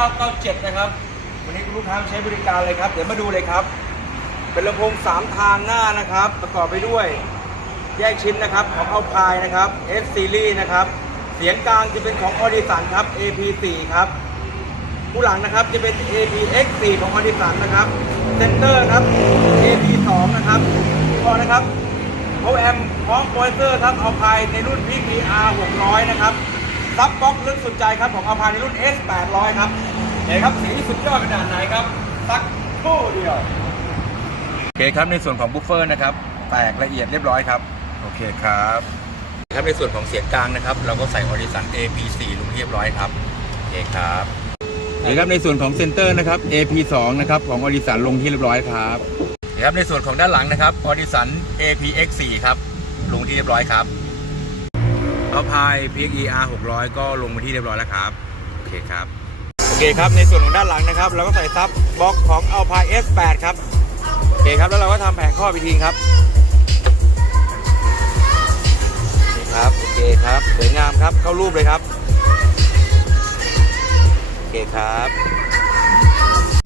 997 นะครับ วันนี้คุณลูกค้ามาใช้บริการเลยครับ เดี๋ยวมาดูเลยครับ เป็นลำโพง 3 ทางหน้านะครับ ประกอบไปด้วย แยกชิ้นนะครับของเอาพายนะครับ S Series นะครับ เสียงกลางจะเป็นของออดิสันครับ AP4 ครับผู้หลังนะครับจะเป็น APX4 ของออดิสันนะครับ เซนเตอร์ครับ AP2 นะครับพอนะครับเขาแอมพร้อมโปรเซอร์ครับเอาพายในรุ่น PPR 600 นะครับ ซับบ็อกลึกสุดใจครับของอาพายในรุ่น S 800ครับเห็นครับสีสุดยอดขนาดไหนครับสักคู่เดียวโอเคครับในส่วนของบุฟเฟอร์นะครับแตกละเอียดเรียบร้อยครับโอเคครับครับในส่วนของเสียงกลางนะครับ เราก็ใส่ออดิสัน AP4 ลงเรียบร้อยครับโอเคครับนี่ครับในส่วนของเซนเตอร์นะครับ AP2 นะครับของออดิสันลงที่เรียบร้อยครับนี่ครับในส่วนของด้านหลังนะครับออดิสัน APX4 ครับลงที่เรียบร้อยครับ เอาพาย PXER 600 ก็ลงมาที่เรียบร้อยแล้วครับ โอเคครับ โอเคครับ ในส่วนของด้านหลังนะครับ เราก็ใส่ซับบล็อกของเอาพาย S8 ครับ โอเคครับ แล้วเราก็ทำแผงข้อไปทีครับนี่ครับ โอเคครับ สวยงามครับ เข้ารูปเลยครับ โอเคครับ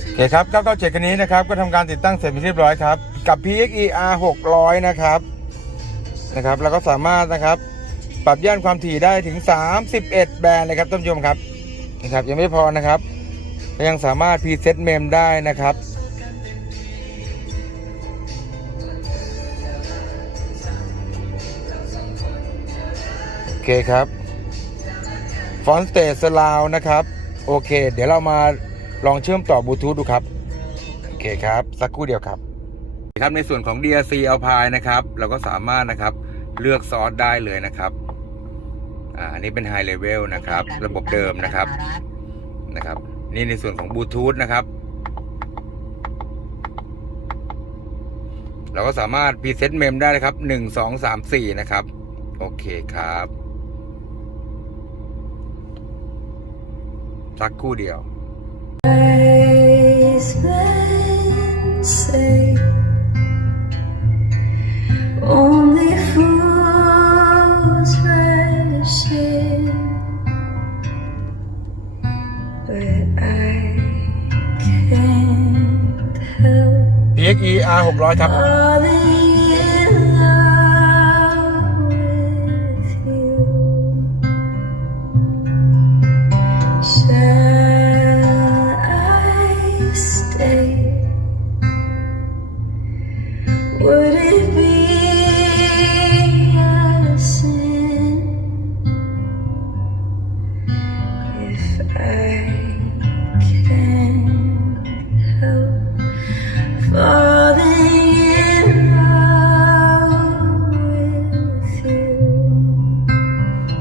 โอเคครับ997คันนี้นะครับ ก็ทำการติดตั้งเสร็จเป็นเรียบร้อยครับ กับ PXER 600 นะครับ นะครับแล้วก็สามารถนะครับ ปรับย่านความถี่ได้ถึง 31 แบรนด์เลยครับท่านผู้ชมครับนะครับ ยังไม่พอนะครับยังสามารถพรีเซตเมมได้นะครับโอเคครับฟอนสเตจลาวนะครับ โอเค เดี๋ยวเรามาลองเชื่อมต่อบลูทูธดูครับ โอเคครับ สักครู่เดียวครับครับในส่วนของ DRC Alpine นะครับ เราก็สามารถนะครับเลือกซอสได้เลยนะครับ อ่าอันนี้เป็น High Level นะครับ ระบบเดิมนะครับนะครับ นี่ในส่วนของบลูทูธนะครับ เราก็สามารถพรีเซตเมมได้นะครับหนึ่งสองสามสี่นะครับ โอเคครับสักครู่เดียว Wise men say EXER 600 ครับ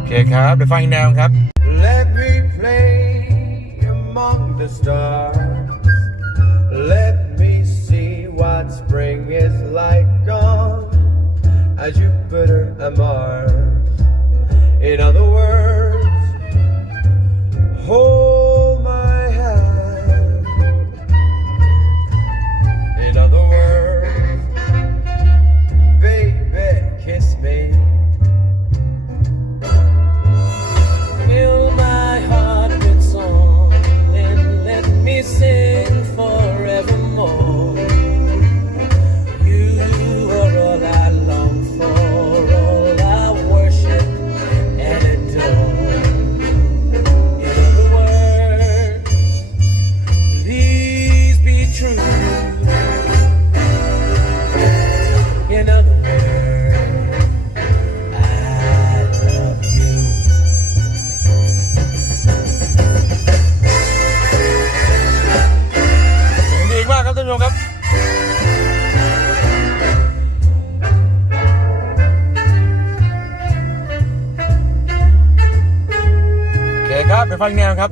เคครับ เดี๋ยวฟังอีกแนวครับ Let me play among the stars. Let me see what spring is like on a Jupiter and Mars. In other words, hold ฟังแนวครับ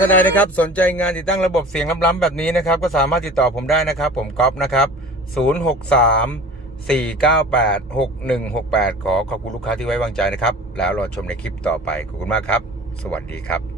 ทนานใดนะครับ สนใจงานติดตั้งระบบเสียงล้ำๆแบบนี้นะครับ ก็สามารถติดต่อผมได้นะครับ ผมก๊อฟนะครับ 063 498 6168 ขอขอบคุณลูกค้าที่ไว้วางใจนะครับ แล้วรอชมในคลิปต่อไป ขอบคุณมากครับ สวัสดีครับ